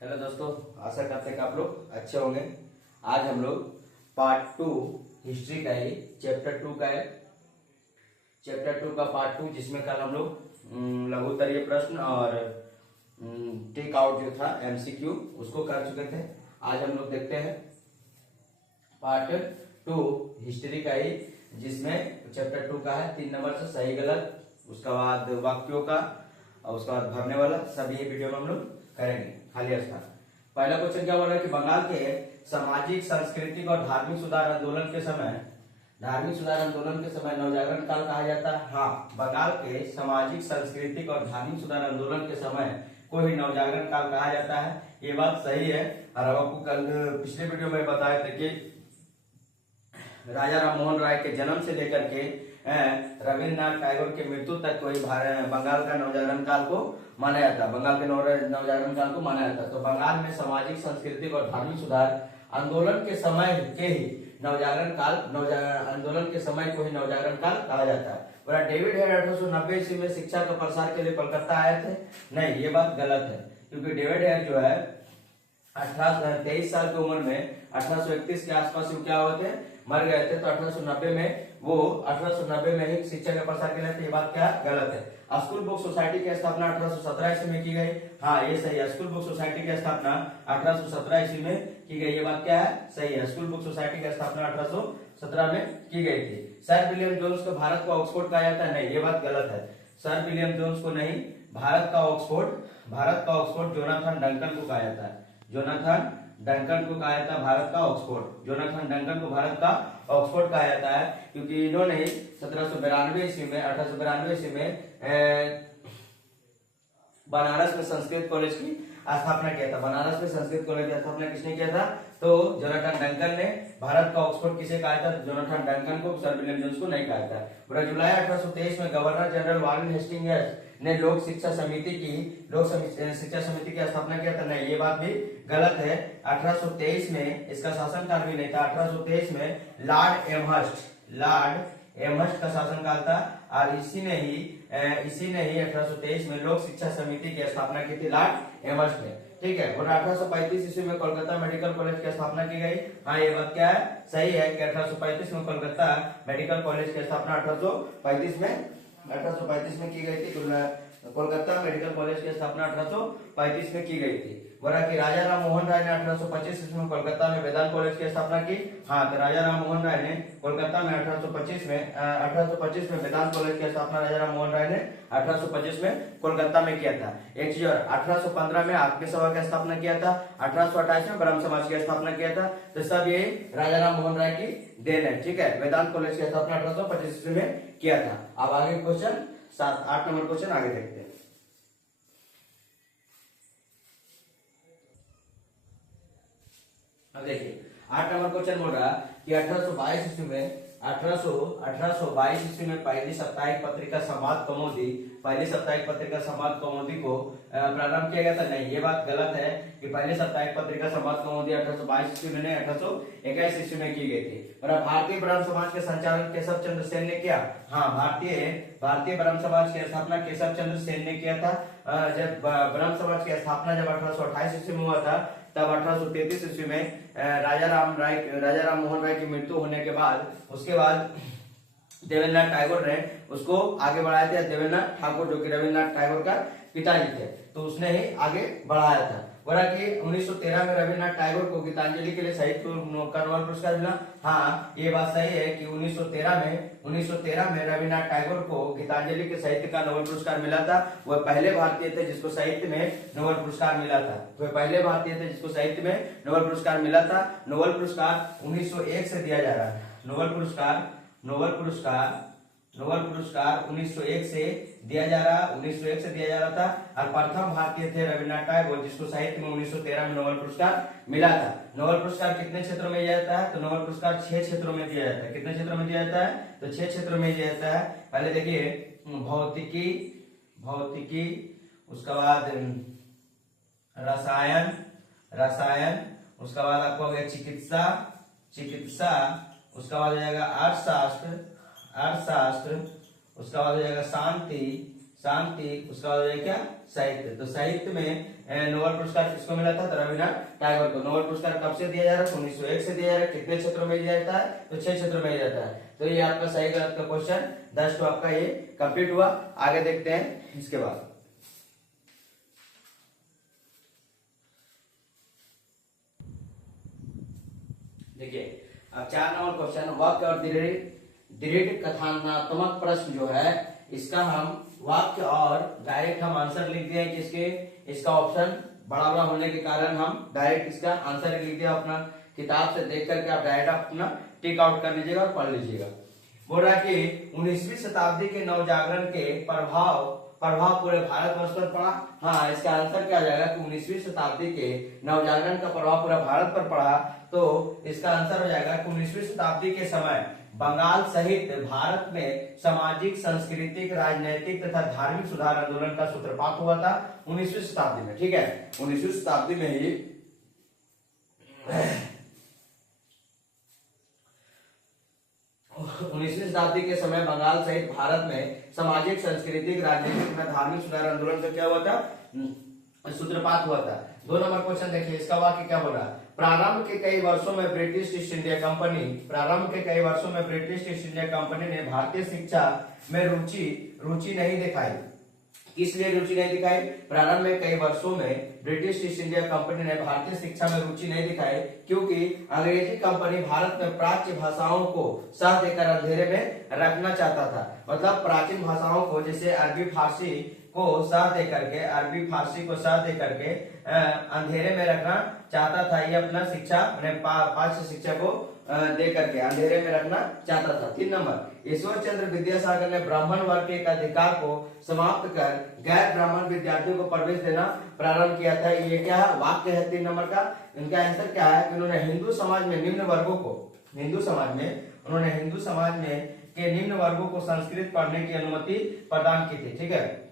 Hello दोस्तों, आशा करते हैं कि आप लोग अच्छे होंगे। आज हम लोग पार्ट 2 हिस्ट्री का ही चैप्टर 2 का है। चैप्टर 2 का पार्ट 2 जिसमें कल हम लोग लघु उत्तरीय प्रश्न और टेक आउट जो था एमसीक्यू उसको कर चुके थे। आज हम लोग देखते हैं पार्ट 2 हिस्ट्री का ही, जिसमें चैप्टर 2 का है 3 नंबर से सही गलत, उसके बाद वाक्यों का और उसके बाद भरने वाला, सब ये वीडियो में हम लोग करेंगे। खाली स्थान। पहला क्वेश्चन क्या बोल रहा है कि बंगाल के सामाजिक सांस्कृतिक और धार्मिक सुधार आंदोलन के समय नवजागरण काल कहा जाता है। हाँ, बंगाल के सामाजिक सांस्कृतिक और धार्मिक सुधार आंदोलन के समय को ही नवजागरण काल कहा जाता है। ये बात सही है। और आपको कल पिछले वीडियो में बताए थे कि राजा राम मोहन राय के जन्म से लेकर के रविन्द्रनाथ टैगोर के मृत्यु तक कोई बंगाल का नवजागरण काल को माना जाता है। बंगाल के नवजागरण काल को माना जाता है। तो बंगाल में सामाजिक सांस्कृतिक और धार्मिक सुधार आंदोलन के समय के ही नवजागरण काल आंदोलन के समय को ही नवजागरण काल कहा जाता है। और डेविड हेड 1890 ईस्वी में शिक्षा का प्रसार के लिए कोलकाता आए थे। नहीं, ये बात गलत है, क्योंकि डेविड हेड जो है 23 साल की उम्र में 1831 के आसपास क्या होते हैं, मर गए थे। तो 1890 में ही शिक्षा का प्रसार के लिए थे। ये बात क्या गलत है। स्कूल बुक सोसाइटी की स्थापना 1817 ईस्वी में की गई। हाँ, ये सही है। स्कूल बुक सोसाइटी की स्थापना 1817 ईस्वी में की गई। ये बात क्या है, सही है। स्कूल बुक सोसाइटी की स्थापना 1817 में की गई थी। सर विलियम जोन्स को भारत का ऑक्सफोर्ड कहा जाता है। नहीं, ये बात गलत है। सर विलियम जोन्स को नहीं, भारत का ऑक्सफोर्ड जोनाथन डंकन को कहा जाता है। जोनाथन डंकन को कहा जाता है भारत का ऑक्सफोर्ड। जोनाथन डंकन को भारत का ऑक्सफोर्ड कहा जाता है, क्योंकि इन्होंने 1892 ईस्वी में बनारस में संस्कृत कॉलेज की स्थापना किया था। बनारस में संस्कृत कॉलेज की स्थापना किसने किया था? तो जोनाथन डंकन ने। भारत का ऑक्सफोर्ड किसे कहा था? जोनाथन डंकन को, सर विलियम जोन्स को नहीं कहा था। जुलाई 1823 में गवर्नर जनरल वारेन हेस्टिंग्स ने लोक शिक्षा समिति की स्थापना किया था। नहीं, ये बात भी गलत है। 1823 में इसका शासनकाल भी नहीं था। 1823 में लॉर्ड एमहर्स्ट का शासनकाल था, और इसी ने ही 1823 में लोक शिक्षा समिति की स्थापना की थी, लॉर्ड एमहर्स्ट ने। ठीक है। और 1835 ईस्वी में कोलकाता मेडिकल कॉलेज की स्थापना की गई। हाँ, ये बात क्या है, सही है कि 1835 में कोलकाता मेडिकल कॉलेज की स्थापना 1835 में की गई थी। कोलकाता मेडिकल कॉलेज की स्थापना 1835 में की गई थी। बोला कि राजा राम मोहन राय ने 1825 ईस्वी में कोलकाता में वेदांत कॉलेज की स्थापना की। हाँ, तो राजा राम मोहन राय ने कोलकाता में 1825 में वेदांत कॉलेज की स्थापना राजा राम मोहन राय ने 1825 में कोलकाता में किया था। एक चीज और, 1815 में आत्मीय सभा की स्थापना किया था। 1828 में ब्रह्म समाज की स्थापना किया था। तो सब ये राजा राम मोहन राय की देन है। ठीक है। वेदांत कॉलेज की स्थापना 1825 ईस्वी में किया था। अब आगे क्वेश्चन 8 नंबर क्वेश्चन आगे देखते हैं। अब देखिए 8 नंबर क्वेश्चन बोल रहा कि 1822 ईस्वी में पहली साप्ताहिक पत्रिका संवाद कौमुदी को प्रारंभ किया गया था। नहीं, ये बात गलत है कि पहली साप्ताहिक पत्रिका संवाद कौमुदी 1822 ईस्वी में नहीं, 1821 ईस्वी में की गई थी। और भारतीय ब्रह्म समाज के संचालन केशव चंद्र सेन ने किया। हाँ, भारतीय ब्रह्म समाज की स्थापना केशव चंद्र सेन ने किया था। जब ब्रह्म समाज की स्थापना जब 1828 ईस्वी में हुआ था, तब 1833 ईस्वी में राजा राम मोहन राय की मृत्यु होने के बाद उसके बाद देवेंद्रनाथ टैगोर ने उसको आगे बढ़ाया था। देवेंद्रनाथ ठाकुर, जो कि रविन्द्रनाथ टैगोर का पिताजी थे, तो उसने ही आगे बढ़ाया था। बोला कि 1913 में रविन्द्रनाथ टैगोर को गीतांजलि के लिए साहित्य का नोबेल पुरस्कार मिला। हाँ, ये बात सही है कि 1913 में रविन्द्रनाथ टैगोर को गीतांजलि के साहित्य का नोबेल पुरस्कार मिला था। वह पहले भारतीय थे जिसको साहित्य में नोबेल पुरस्कार मिला था। नोबेल पुरस्कार 1901 से दिया जा रहा है। नोबेल पुरस्कार 1901 से दिया जा रहा था। और प्रथम भारतीय थे रविन्द्रनाथ टैगोर, जिसको साहित्य में 1913 में नोबेल पुरस्कार मिला था। नोबेल पुरस्कार कितने क्षेत्रों में दिया जाता है? तो नोबेल पुरस्कार 6 क्षेत्रों में दिया जाता है। कितने क्षेत्रों में दिया जाता है? तो 6 क्षेत्रों में दिया जाता है। पहले देखिए भौतिकी, उसके बाद रसायन, उसके बाद आपको हो गया चिकित्सा, उसके बाद हो जाएगा अर्थशास्त्र, उसके बाद हो जाएगा शांति, उसके बाद हो जाएगा क्या? साहित्य। तो साहित्य में नोबेल पुरस्कार किसको मिला था? तो रविन्द्रनाथ टैगोर को। नोबेल पुरस्कार कब से दिया जा रहा है? 1901 से दिया जा रहा है। कितने क्षेत्रों में दिया जाता है? तो 6 क्षेत्रों में दिया जाता है। तो ये आपका सही गलत का क्वेश्चन 10 तो आपका ये कंप्लीट हुआ। आगे देखते हैं इसके बाद। देखिए अब 4 नंबर क्वेश्चन, वाक्य और दृढ़ कथनात्मक प्रश्न जो है इसका हम वाक्य और डायरेक्ट हम आंसर लिख दिए किसके, इसका ऑप्शन बड़ा बड़ा होने के कारण हम डायरेक्ट इसका आंसर लिख दिया। अपना किताब से देख करके आप डायरेक्ट अपना टिक आउट कर लीजिएगा और पढ़ लीजिएगा। बोल रहा कि 19वीं शताब्दी के नवजागरण के प्रभाव पूरे भारतवर्ष पर पड़ा। हाँ, इसका आंसर क्या आ जाएगा कि 19वीं शताब्दी के नवजागरण का प्रभाव पूरा भारत पर पड़ा। तो इसका आंसर हो जाएगा कि 19वीं शताब्दी के समय बंगाल सहित भारत में सामाजिक, सांस्कृतिक, राजनीतिक तथा धार्मिक सुधार आंदोलन का सूत्रपात हुआ था 19वीं शताब्दी में। ठीक है, 19वीं शताब्दी में ही 19वीं शताब्दी के समय बंगाल सहित भारत में सामाजिक, सांस्कृतिक, राजनीतिक तथा धार्मिक सुधार आंदोलन का क्या हुआ था? सूत्रपात हुआ था। 2 नंबर क्वेश्चन देखिए, इसका वाक्य क्या बोला? प्रारंभ के कई वर्षों में ब्रिटिश ईस्ट इंडिया कंपनी ने भारतीय शिक्षा में रुचि नहीं दिखाई। किस लिए रुचि नहीं दिखाई? प्रारंभ में कई वर्षों में ब्रिटिश ईस्ट इंडिया कंपनी ने भारतीय शिक्षा में रुचि नहीं दिखाई क्योंकि अंग्रेजी कंपनी भारत में प्राच्य भाषाओं को साथ देकर अंधेरे में रखना चाहता था। मतलब प्राचीन भाषाओं को, जैसे अरबी फारसी को साथ देकर के अंधेरे में रखना चाहता था। ये अपना शिक्षा पाश्चात्य शिक्षा को दे करके अंधेरे में रखना चाहता था। 3 नंबर, ईश्वर चंद्र विद्यासागर ने ब्राह्मण वर्ग के अधिकार को समाप्त कर गैर ब्राह्मण विद्यार्थियों को प्रवेश देना प्रारंभ किया था। ये क्या है? वाक्य है 3 नंबर का। इनका आंसर क्या है? उन्होंने हिंदू समाज में निम्न वर्गों को संस्कृत पढ़ने की अनुमति प्रदान की थी। ठीक है,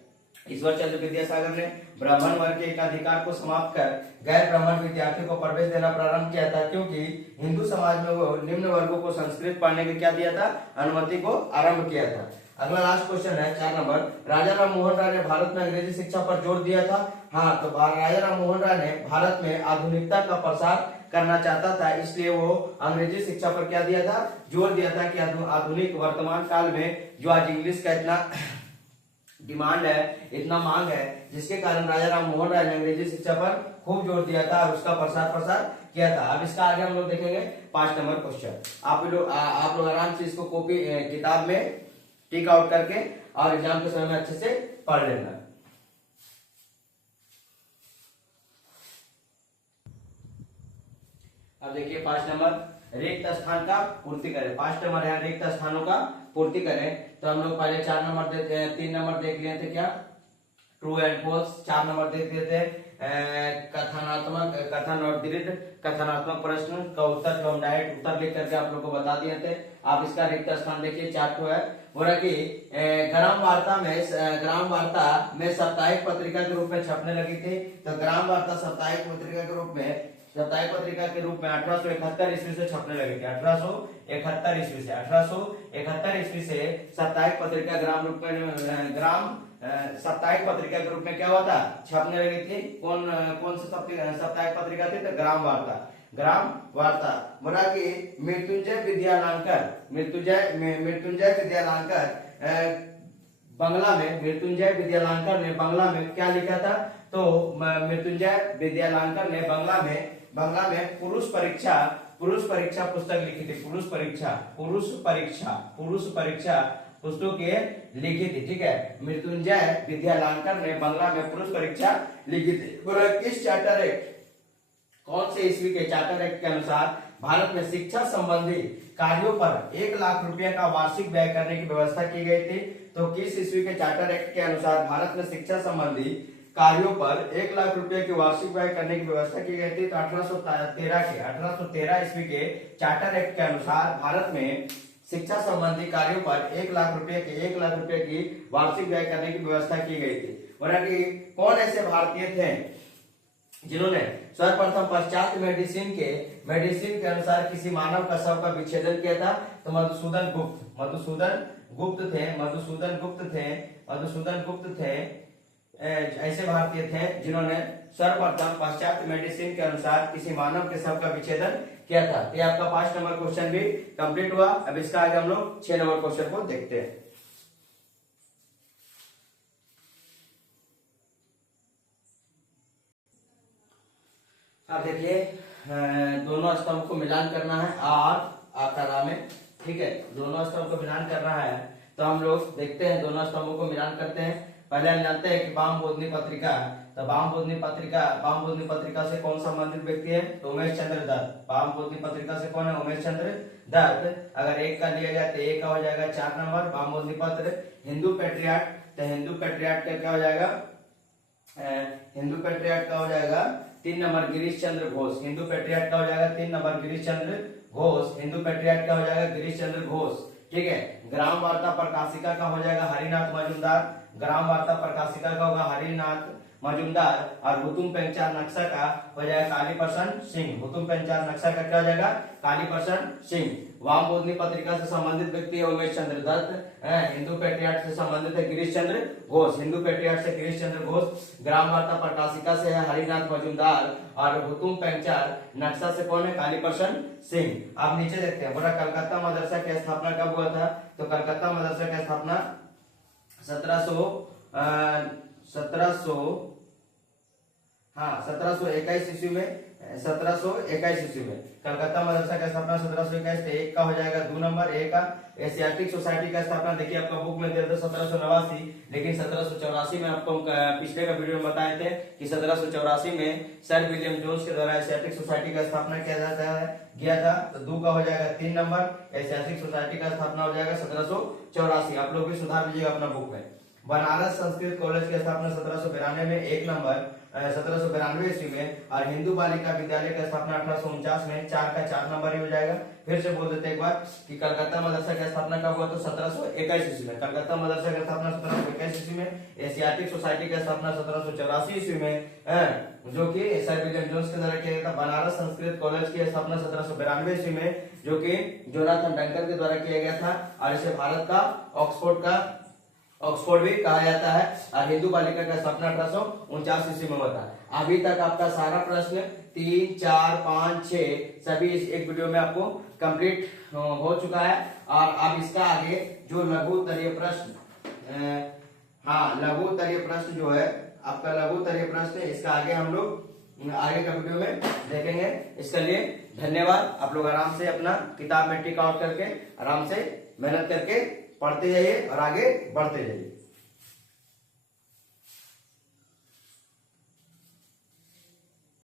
ईश्वर चंद्र विद्यासागर ने ब्राह्मण वर्ग के अधिकार को समाप्त कर गैर ब्राह्मण विद्यार्थियों को प्रवेश देना प्रारंभ किया था क्योंकि हिंदू समाज में वो निम्न वर्गों को संस्कृत पढ़ने के क्या दिया था? अनुमति को आरंभ किया था। अगला लास्ट क्वेश्चन है 4 नंबर, राजा राम मोहन राय ने भारत में अंग्रेजी शिक्षा पर जोर दिया था। हाँ, तो राजा राम मोहन राय ने भारत में आधुनिकता का प्रसार करना चाहता था, इसलिए वो अंग्रेजी शिक्षा पर क्या दिया था? जोर दिया था कि आधुनिक वर्तमान काल में जो आज इंग्लिश का इतना डिमांड है, इतना मांग है, जिसके कारण राजा राम मोहन राय ने अंग्रेजी शिक्षा पर खूब जोर दिया था और उसका प्रसार किया था। अब इसका आगे हम लोग देखेंगे 5 नंबर क्वेश्चन। आप लोग आराम से इसको कॉपी किताब में टिक आउट करके और एग्जाम के समय में अच्छे से पढ़ लेना। अब देखिए 5 नंबर, रिक्त स्थान का पूर्ति करें। 5 नंबर है रिक्त स्थानों का पूर्ति करें। तो हम लोग पहले 4 नंबर 3 नंबर देख लिए थे, क्या? True and false. 4 नंबर देख लिए थे कथन और दृढ़ कथनात्मक प्रश्न का उत्तर, जो हम डायरेक्ट उत्तर लिख करके आप लोग को बता दिए थे। आप इसका रिक्त स्थान देखिए 4 है। बोला कि ग्राम वार्ता में साप्ताहिक पत्रिका के रूप में छपने लगी थी। तो ग्राम वार्ता साप्ताहिक पत्रिका के रूप में 1871 ईस्वी से छपने लगी थी। 1871 ईस्वी से साप्ताहिक पत्रिका साप्ताहिक पत्रिका के रूप में क्या हुआ था? छपने लगी थी। कौन सी साप्ताहिक पत्रिका थी? तो ग्राम वार्ता। बोला कि मृत्युंजय विद्यालंकर ने बंगला में क्या लिखा था? तो मृत्युंजय विद्यालंकर ने बंगला में पुरुष परीक्षा पुस्तक लिखी थी। पुरुष परीक्षा पुस्तकें लिखी थी। ठीक है, मृत्युंजय विद्यालंकर ने बंगला में पुरुष परीक्षा लिखी थी। किस चार्टर एक्ट, कौन से ईस्वी के चार्टर एक्ट के अनुसार भारत में शिक्षा संबंधी कार्यों पर 1 लाख रुपए का वार्षिक व्यय करने की व्यवस्था की गई थी? तो किस ईस्वी के चार्टर एक्ट के अनुसार भारत में शिक्षा संबंधी कार्यों पर 1 लाख रुपए की वार्षिक व्यय करने की व्यवस्था की गई थी? तो 1813 ईस्वी के चार्टर एक्ट के अनुसार भारत में शिक्षा संबंधी कार्यों पर 1 लाख रुपए की वार्षिक व्यय करने की व्यवस्था की गई थी। और कौन ऐसे भारतीय थे जिन्होंने सर्वप्रथम पाश्चात्य मेडिसिन के अनुसार किसी मानव का शव का विच्छेदन किया था? तो मधुसूदन गुप्त थे। ऐसे भारतीय थे जिन्होंने सर्वप्रथम पाश्चात्य मेडिसिन के अनुसार किसी मानव के शव का विच्छेदन किया था। ये आपका 5 नंबर क्वेश्चन भी कंप्लीट हुआ। अब इसका आगे हम लोग 6 नंबर क्वेश्चन को देखते हैं। अब देखिए दोनों स्तंभ को मिलान करना है आकार में, ठीक है। दोनों स्तंभ को मिलान करना है तो हम लोग देखते हैं दोनों स्तंभों को मिलान करते हैं। पहले हम जानते हैं कि बाम बोधनी पत्रिका है, तो बाम बोधनी पत्रिका से कौन संबंधित व्यक्ति है, तो उमेश चंद्र दत्त। बाम बोधनी पत्रिका से कौन है, उमेश चंद्र दत्त। अगर एक का लिया जाए तो एक का हो जाएगा 4 नंबर बाम बोधनी पत्र। हिंदू पेट्रियाट, तो हिंदू पेट्रियाट का क्या हो जाएगा, हिंदू पेट्रियाट का हो जाएगा 3 नंबर गिरीश चंद्र घोष। हिंदू पेट्रियाट का हो जाएगा 3 नंबर गिरीश चंद्र घोष। हिंदू पेट्रियाट का हो जाएगा गिरीश चंद्र घोष, ठीक है। ग्राम वार्ता प्रकाशिका का हो जाएगा हरिनाथ मजूमदार। ग्राम वार्ता प्रकाशिका का होगा हरिनाथ मजूमदार। और हुतुम पेंचार नक्शा का हो जाएगा कालीप्रसन्न सिंह। हुतुम पेंचार नक्शा का क्या हो जाएगा, कालीप्रसन्न सिंह। वाम बोधनी पत्रिका से संबंधित व्यक्ति है उमेश चंद्र दत्त। हिंदू पेट्रियाट से संबंधित है गिरीश चंद्र घोष। हिंदू पेट्रियाट से गिरीश चंद्र घोष। ग्राम वार्ता प्रकाशिका से है हरिनाथ मजूमदार। और हुतुम पेंचार नक्शा से कौन है, कालीप्रसन्न सिंह। आप नीचे देखते हैं बोला कलकत्ता मदरसा की स्थापना कब हुआ था, तो कलकत्ता मदरसा की स्थापना 1721 ईस्वी में। 1721 ईस्वी में कलकत्ता मदरसा का स्थापना 1721। एक का हो जाएगा 2 नंबर। एक का एशियाटिक सोसाइटी का स्थापना देखिए आपका बुक में दिया था 1789, लेकिन 1784 में आपको पिछले का वीडियो में बताए थे कि 1784 में सर विलियम जोन्स के द्वारा एशियाटिक सोसाइटी का स्थापना किया जाता है गया था। तो 2 का हो जाएगा 3 नंबर। एशियाटिक सोसाइटी का स्थापना हो जाएगा 1784। आप लोग भी सुधार लीजिएगा अपना बुक में। बनारस संस्कृत कॉलेज की स्थापना 1792 में 1 नंबर 1792 ईस्वी में। और हिंदू बालिका विद्यालय की स्थापना 1849 में। 4 का 4 नंबर ही हो जाएगा। फिर से बोल देते एक बार कि कलकत्ता मदरसा की स्थापना कब हुआ, तो 1721 ईस्वी में। कलकत्ता मदरसा की स्थापना 1721 ईस्वी में। एशियाटिक सोसाइटी की स्थापना 1784 ईस्वी में, जो कि सर विलियम जोन्स के द्वारा किया गया था। बनारस संस्कृत कॉलेज की स्थापना 1792 ईस्वी में, जो कि जोनाथन डंकर के द्वारा किया गया था। और इसे भारत का ऑक्सफोर्ड भी कहा जाता है। और हिंदू बालिका का स्थापना 1849 ईस्वी में होता है। अभी तक आपका सारा प्रश्न 3, 4, 5, 6 सभी इस एक वीडियो में आपको कंप्लीट हो चुका है। और अब इसका आगे जो लघु उत्तरीय प्रश्न, लघु उत्तरीय प्रश्न जो है आपका लघु उत्तरीय प्रश्न, इसका आगे हम लोग आगे का वीडियो में देखेंगे। इसके लिए धन्यवाद। आप लोग आराम से अपना किताब में टिक आउट करके आराम से मेहनत करके पढ़ते जाइए और आगे बढ़ते जाइए।